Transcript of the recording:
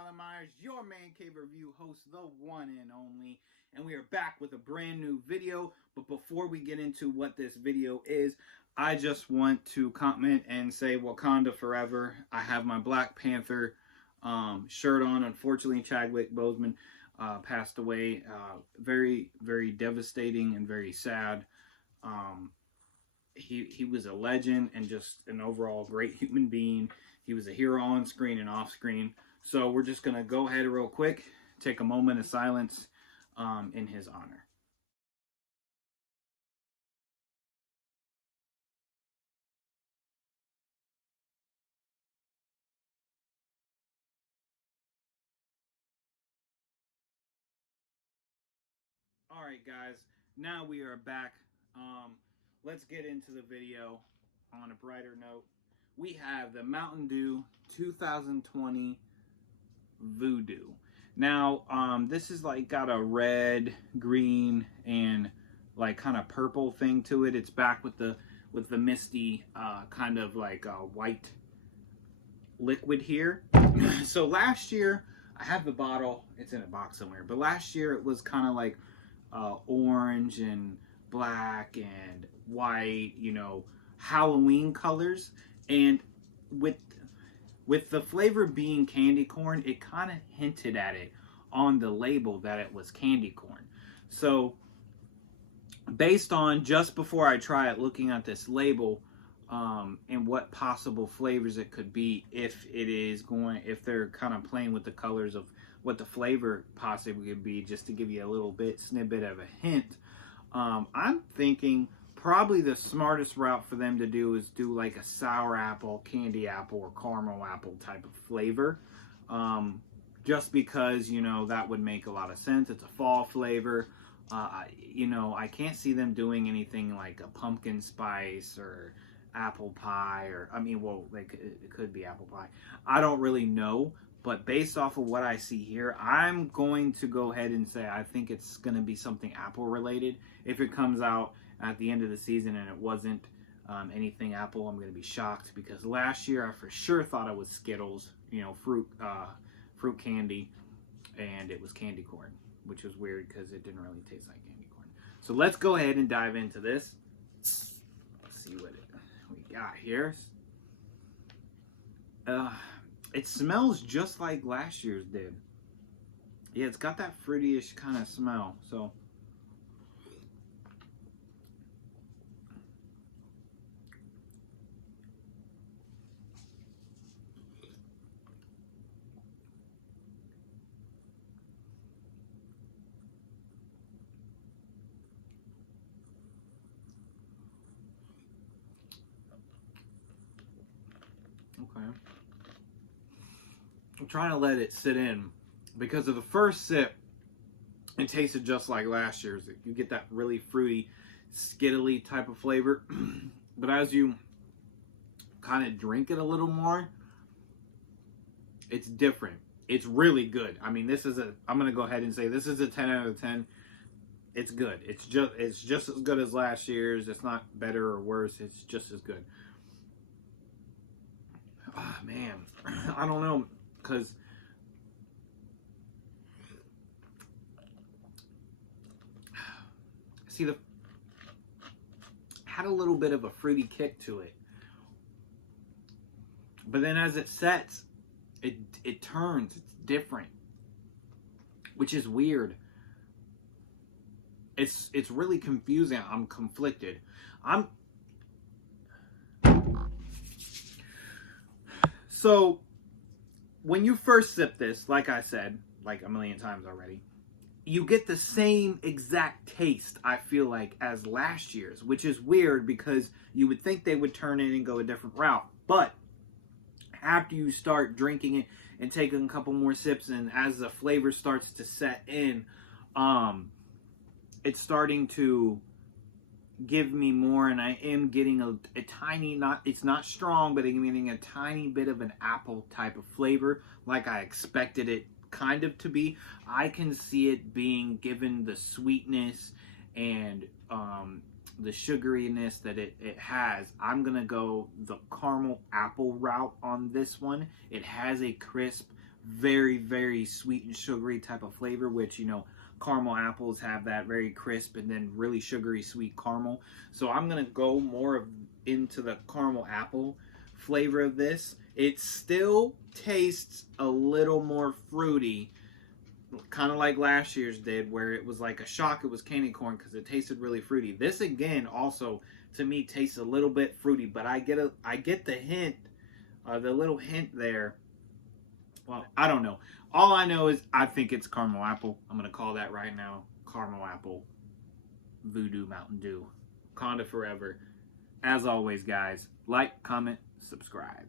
Tyler Myers, your Man Cave Review host, the one and only, and we are back with a brand new video. But before we get into what this video is, I just want to comment and say Wakanda forever. I have my Black Panther shirt on. Unfortunately, Chadwick Boseman passed away. Very, very devastating and very sad. He was a legend and just an overall great human being. He was a hero on screen and off screen. So we're just going to go ahead real quick, take a moment of silence in his honor. All right, guys, now we are back. Let's get into the video on a brighter note. We have the Mountain Dew 2020 Voodoo. Now, this is like got a red, green, and like kind of purple thing to it. It's back with the misty kind of like white liquid here. So last year, I have the bottle. It's in a box somewhere. But last year it was kind of like orange and black and white, you know, Halloween colors. And with the flavor being candy corn, it kind of hinted at it on the label that it was candy corn. So based on just before I try it, looking at this label and what possible flavors it could be, if they're kind of playing with the colors of what the flavor possibly could be, just to give you a little snippet of a hint, I'm thinking probably the smartest route for them to do is do like a sour apple, candy apple, or caramel apple type of flavor. Just because, you know, that would make a lot of sense. It's a fall flavor. You know, I can't see them doing anything like a pumpkin spice or apple pie, or, I mean, well, like it could be apple pie. I don't really know, but based off of what I see here, I'm going to go ahead and say I think it's going to be something apple related. If it comes out at the end of the season and it wasn't anything apple, I'm going to be shocked, because last year I for sure thought it was Skittles, you know, fruit candy, and it was candy corn, which was weird because it didn't really taste like candy corn. So let's go ahead and dive into this. Let's see what we got here. It smells just like last year's did. Yeah, it's got that fruity-ish kind of smell. So okay. I'm trying to let it sit in, because of the first sip, it tasted just like last year's. You get that really fruity, skittly type of flavor. But as you kind of drink it a little more, it's different. It's really good. I mean, I'm going to go ahead and say this is a 10 out of 10. It's good. It's just as good as last year's. It's not better or worse. It's just as good. Ah, man. I don't know. Because see, had a little bit of a fruity kick to it, but then as it sets, it turns. It's different, which is weird. It's really confusing. I'm conflicted. So when you first sip this, like I said, like a million times already, you get the same exact taste, I feel like, as last year's, which is weird because you would think they would turn it and go a different route. But after you start drinking it and taking a couple more sips, and as the flavor starts to set in, it's starting to give me more, and I am getting a tiny, it's not strong, but I'm getting a tiny bit of an apple type of flavor, like I expected it kind of to be. I can see it being given the sweetness and the sugariness that it has. I'm gonna go the caramel apple route on this one. It has a crisp, very, very sweet and sugary type of flavor, which, you know, caramel apples have that very crisp and then really sugary sweet caramel. So I'm going to go more into the caramel apple flavor of this. It still tastes a little more fruity, kind of like last year's did, where it was like a shock it was candy corn because it tasted really fruity. This again also to me tastes a little bit fruity, but I get the hint, the little hint there. Well, I don't know. All I know is I think it's caramel apple. I'm gonna call that right now. Caramel apple, Voodoo Mountain Dew, Wakanda forever. As always, guys, like, comment, subscribe.